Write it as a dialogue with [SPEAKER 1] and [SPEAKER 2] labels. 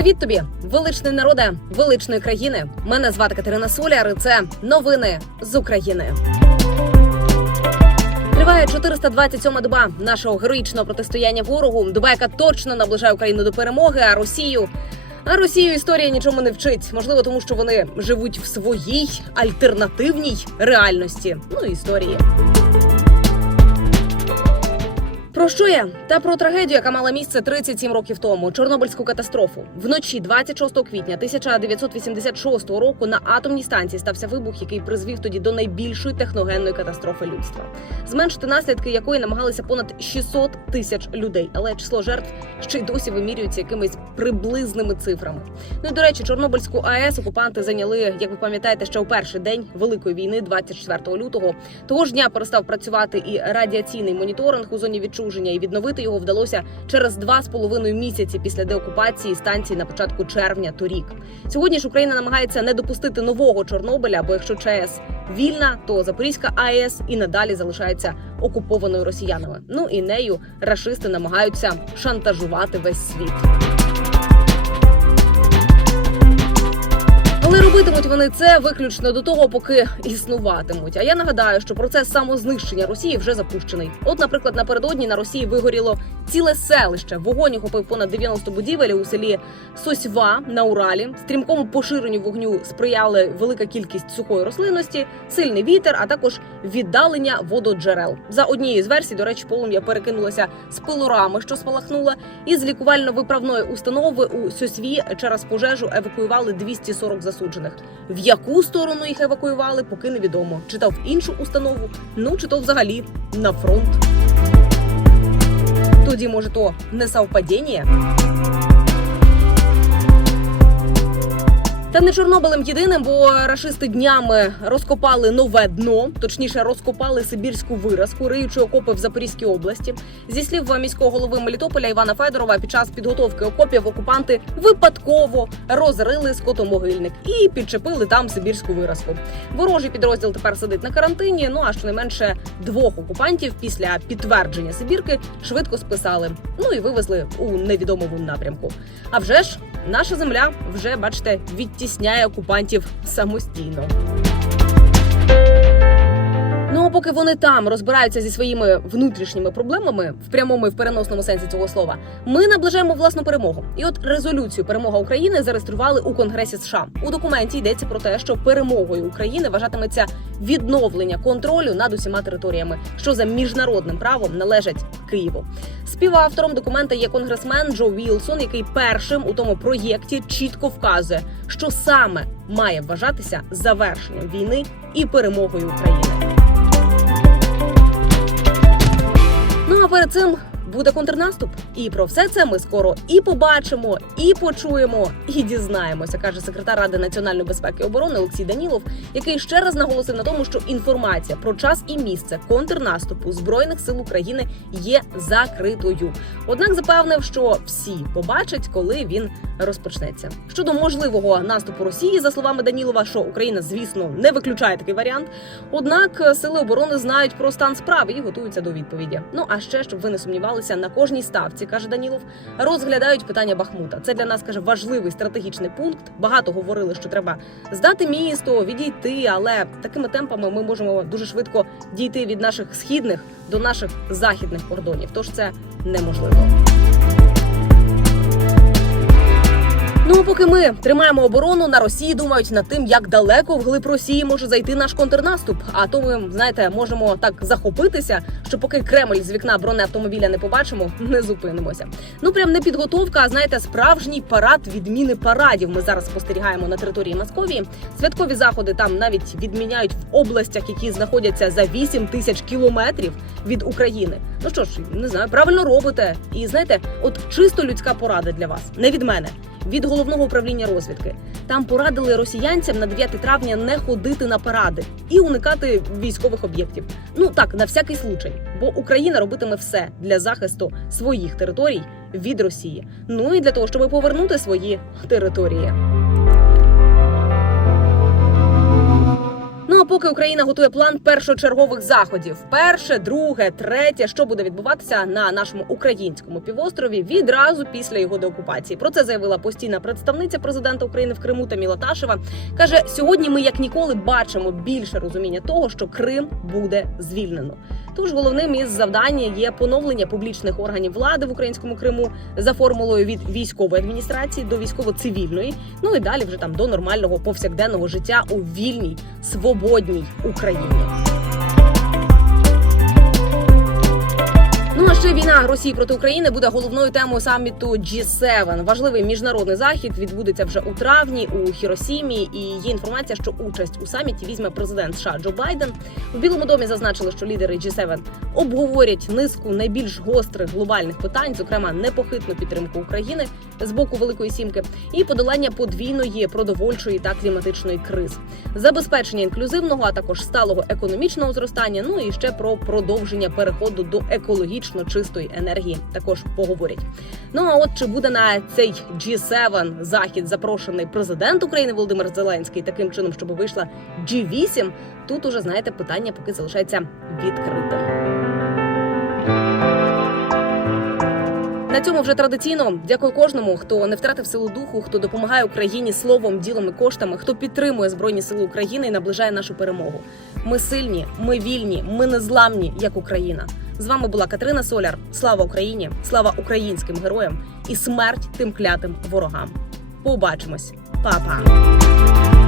[SPEAKER 1] Привіт тобі, величний народе, величної країни. Мене звати Катерина Соляр. і Це новини з України. Триває 427-ма доба нашого героїчного протистояння ворогу. Доба, яка точно наближає Україну до перемоги, а Росію. А Росію історія нічому не вчить. Можливо, тому що вони живуть в своїй альтернативній реальності. Ну історії. Про що я? Та про трагедію, яка мала місце 37 років тому Чорнобильську катастрофу. Вночі 26 квітня 1986 року на атомній станції стався вибух, який призвів тоді до найбільшої техногенної катастрофи людства. Зменшити наслідки якої намагалися понад 600 тисяч людей, але число жертв ще й досі вимірюється якимись приблизними цифрами. Ну і до речі, Чорнобильську АЕС окупанти зайняли, як ви пам'ятаєте, ще у перший день великої війни, 24 лютого. Того ж дня перестав працювати і радіаційний моніторинг у зоні відчуження, і відновити його вдалося через два з половиною місяці після деокупації станції на початку червня торік. Сьогодні ж Україна намагається не допустити нового Чорнобиля, бо якщо ЧАЕС вільна, то Запорізька АЕС і надалі залишається окупованою росіянами. Ну і нею рашисти намагаються шантажувати весь світ. Але робитимуть вони це виключно до того, поки існуватимуть. А я нагадаю, що процес самознищення Росії вже запущений. От, наприклад, напередодні на Росії вигоріло ціле селище. Вогонь охопив понад 90 будівель у селі Сосьва на Уралі. Стрімкому поширенню вогню сприяли велика кількість сухої рослинності, сильний вітер, а також віддалення вододжерел. За однією з версій, до речі, полум'я перекинулося з пилорами, що спалахнула, і з лікувально-виправної установи у Сосьві через пожежу евакуювали 240 засуджених. В яку сторону їх евакуювали, поки невідомо. Чи то в іншу установу, ну чи то взагалі на фронт. Тоді, может то не Та не Чорнобилем єдиним, бо рашисти днями розкопали нове дно, точніше розкопали сибірську виразку, риючи окопи в Запорізькій області. Зі слів міського голови Мелітополя Івана Федорова, під час підготовки окопів окупанти випадково розрили скотомогильник і підчепили там сибірську виразку. Ворожий підрозділ тепер сидить на карантині. Ну а щонайменше двох окупантів після підтвердження Сибірки швидко списали. Ну і вивезли у невідомому напрямку. А вже ж наша земля вже бачите відтісняє окупантів самостійно. Ну а поки вони там розбираються зі своїми внутрішніми проблемами в прямому і в переносному сенсі цього слова, ми наближаємо власну перемогу. І от резолюцію перемога України зареєстрували у Конгресі США. У документі йдеться про те, що перемогою України вважатиметься відновлення контролю над усіма територіями, що за міжнародним правом належать Києву. Співавтором документа є конгресмен Джо Вілсон, який першим у тому проєкті чітко вказує, що саме має вважатися завершенням війни і перемогою України. перед цим буде контрнаступ. І про все це ми скоро і побачимо, і почуємо, і дізнаємося, каже секретар Ради національної безпеки і оборони Олексій Данілов, який ще раз наголосив на тому, що інформація про час і місце контрнаступу збройних сил України є закритою. Однак запевнив, що всі побачать, коли він розпочнеться. Щодо можливого наступу Росії, за словами Данілова, що Україна, звісно, не виключає такий варіант. Однак сили оборони знають про стан справи і готуються до відповіді. Ну а ще щоб ви не сумнівалися, на кожній ставці каже Данілов, розглядають питання Бахмута. Це для нас каже важливий стратегічний пункт. Багато говорили, що треба здати місто, відійти, але такими темпами ми можемо дуже швидко дійти від наших східних до наших західних кордонів. Тож це неможливо. Ну а поки ми тримаємо оборону, на Росії думають над тим, як далеко вглиб Росії може зайти наш контрнаступ. А то ми знаєте, можемо так захопитися, що поки Кремль з вікна бронеавтомобіля не побачимо, не зупинимося. Ну прям не підготовка, а знаєте, справжній парад відміни парадів. Ми зараз спостерігаємо на території Московії. Святкові заходи там навіть відміняють в областях, які знаходяться за 8 тисяч кілометрів від України. Ну що ж, не знаю, правильно робите. І знаєте, от чисто людська порада для вас, не від мене від головного управління розвідки. Там порадили росіянцям на 9 травня не ходити на паради і уникати військових об'єктів. Ну так, на всякий случай, бо Україна робитиме все для захисту своїх територій від Росії. Ну і для того, щоб повернути свої території. Поки Україна готує план першочергових заходів, перше, друге, третє, що буде відбуватися на нашому українському півострові відразу після його деокупації. Про це заявила постійна представниця президента України в Криму Таміла Ташева. каже: сьогодні ми як ніколи бачимо більше розуміння того, що Крим буде звільнено. Тож головним із завдань є поновлення публічних органів влади в українському Криму за формулою від військової адміністрації до військово-цивільної, ну і далі вже там до нормального повсякденного життя у вільній свободній Україні. Війна Росії проти України буде головною темою саміту G7. Важливий міжнародний захід відбудеться вже у травні у Хіросімі. І є інформація, що участь у саміті візьме президент США Джо Байден. У Білому домі зазначили, що лідери G7 обговорять низку найбільш гострих глобальних питань, зокрема непохитну підтримку України з боку Великої Сімки і подолання подвійної продовольчої та кліматичної криз, забезпечення інклюзивного, а також сталого економічного зростання. Ну і ще про продовження переходу до екологічно чистої енергії. Також поговорять. Ну а от чи буде на цей G7 захід запрошений президент України Володимир Зеленський таким чином, щоб вийшла G8, Тут уже знаєте питання, поки залишається відкритим. На цьому вже традиційно дякую кожному, хто не втратив силу духу, хто допомагає Україні словом, ділом і коштами, хто підтримує збройні сили України і наближає нашу перемогу. Ми сильні, ми вільні, ми незламні, як Україна. З вами була Катерина Соляр. Слава Україні! Слава українським героям і смерть тим клятим ворогам. Побачимось, Па-па!